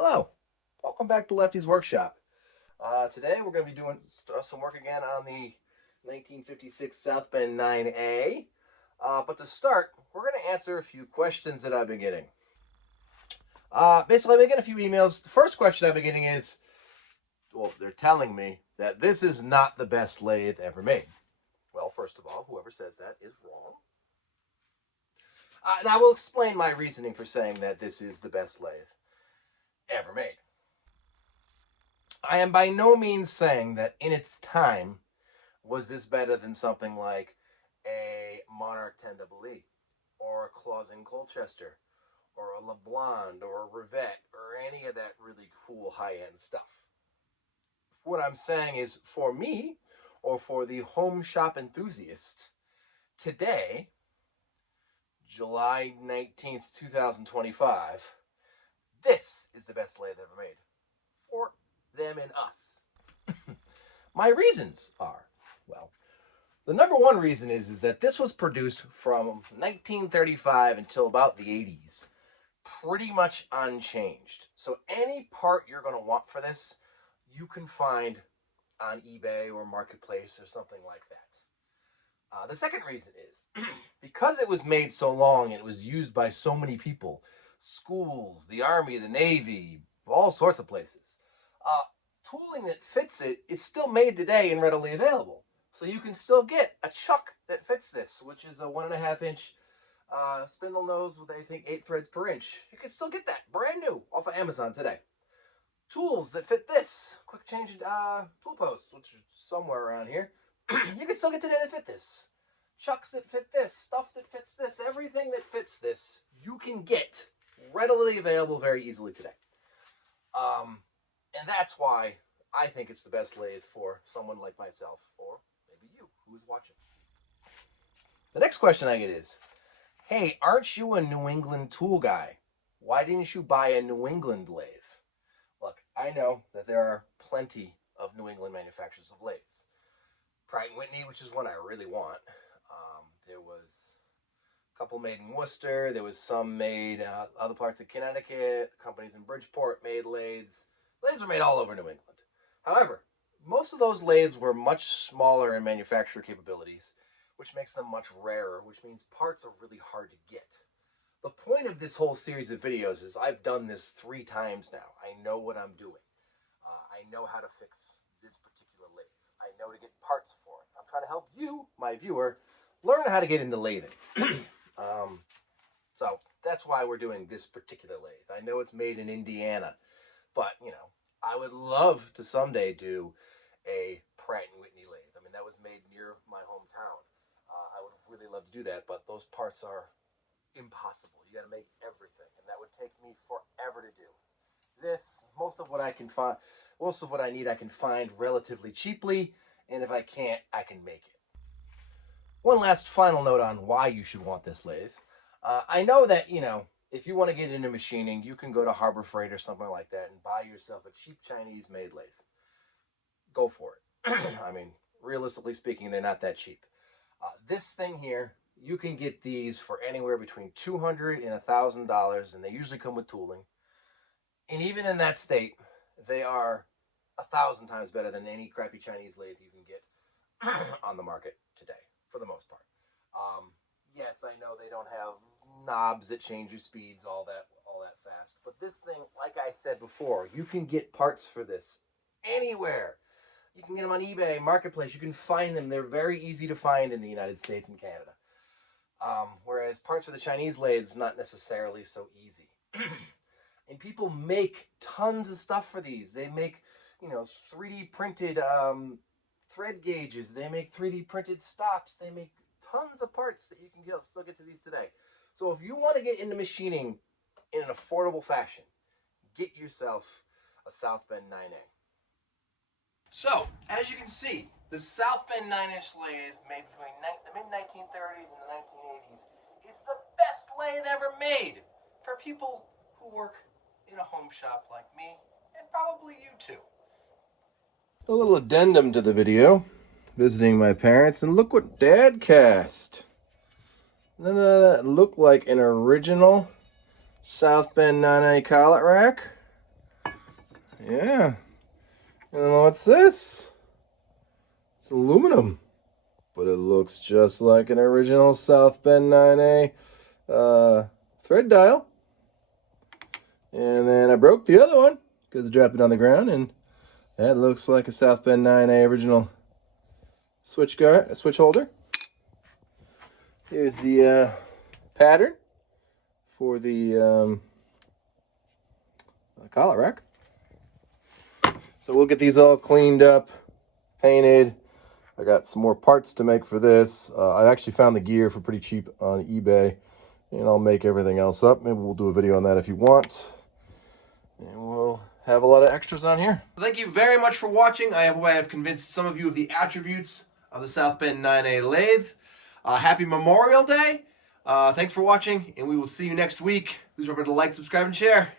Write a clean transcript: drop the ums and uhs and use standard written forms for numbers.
Hello, welcome back to Lefty's Workshop. Today we're going to be doing some work again on the 1956 South Bend 9A. But to start, we're going to answer a few questions that I've been getting. Basically, I've been getting a few emails. The first question I've been getting is, well, they're telling me that this is not the best lathe ever made. Well, first of all, whoever says that is wrong. And I will explain my reasoning for saying that this is the best lathe ever made. I am by no means saying that in its time was this better than something like a Monarch 10 E or a Clausen Colchester or a LeBlond or a Rivette or any of that really cool high-end stuff. What I'm saying is, for me, or for the home shop enthusiast, today, July 19th, 2025, this is the best lathe ever made. For them and us. My reasons are, well, the number one reason is that this was produced from 1935 until about the 80s, pretty much unchanged. So any part you're going to want for this, you can find on eBay or Marketplace or something like that. The second reason is, because it was made so long and it was used by so many people, schools, the Army, the Navy, all sorts of places, tooling that fits it is still made today and readily available. So you can still get a chuck that fits this, which is a 1.5 inch spindle nose with, I think, 8 threads per inch. You can still get that brand new off of Amazon today. Tools that fit this, quick change tool posts, which are somewhere around here. You can still get today that fit this. Chucks that fit this, stuff that fits this, everything that fits this, you can get readily available very easily today. And that's why I think it's the best lathe for someone like myself, or maybe you, who is watching. The next question I get is, hey, aren't you a New England tool guy? Why didn't you buy a New England lathe? Look, I know that there are plenty of New England manufacturers of lathes. Pratt & Whitney, which is one I really want. There was a couple made in Worcester. There was some made other parts of Connecticut. Companies in Bridgeport made lathes. Lathes were made all over New England. However, most of those lathes were much smaller in manufacturer capabilities, which makes them much rarer, which means parts are really hard to get. The point of this whole series of videos is I've done this 3 times now. I know what I'm doing. I know how to fix this particular lathe. I know to get parts for it. I'm trying to help you, my viewer, learn how to get into lathing. So that's why we're doing this particular lathe. I know it's made in Indiana, but, you know, I would love to someday do a Pratt & Whitney lathe. I mean, that was made near my hometown. I would really love to do that, but those parts are impossible. You got to make everything, and that would take me forever to do. This, most of what I need, I can find relatively cheaply, and if I can't, I can make it. One last final note on why you should want this lathe. I know that, you know, if you want to get into machining, you can go to Harbor Freight or something like that and buy yourself a cheap Chinese-made lathe. Go for it. I mean, realistically speaking, they're not that cheap. This thing here, you can get these for anywhere between $200 and $1,000, and they usually come with tooling. And even in that state, they are 1,000 times better than any crappy Chinese lathe you can get on the market today, for the most part. Yes, I know they don't have knobs that change your speeds all that fast, but this thing, like I said before, you can get parts for this anywhere. You can get them on eBay, Marketplace. You can find them. They're very easy to find in the United States and Canada. Whereas parts for the Chinese lathes, not necessarily so easy. And people make tons of stuff for these. They make, you know, 3D printed thread gauges. They make 3D printed stops. They make tons of parts that you can still get to these today. So if you want to get into machining in an affordable fashion, get yourself a South Bend 9A. So, as you can see, the South Bend 9-inch lathe made between the mid-1930s and the 1980s is the best lathe ever made for people who work in a home shop like me, and probably you too. A little addendum to the video, visiting my parents, and look what Dad cast. Doesn't that look like an original South Bend 9A collet rack? Yeah. And what's this? It's aluminum, but it looks just like an original South Bend 9A thread dial. And then I broke the other one because I dropped it on the ground, and that looks like a South Bend 9A original switch holder. Here's the pattern for the collet rack. So we'll get these all cleaned up, painted. I got some more parts to make for this. I actually found the gear for pretty cheap on eBay, and I'll make everything else up. Maybe we'll do a video on that if you want. And we'll have a lot of extras on here. Thank you very much for watching. I hope I have convinced some of you of the attributes of the South Bend 9A lathe. Happy Memorial Day. Thanks for watching, and we will see you next week. Please remember to like, subscribe, and share.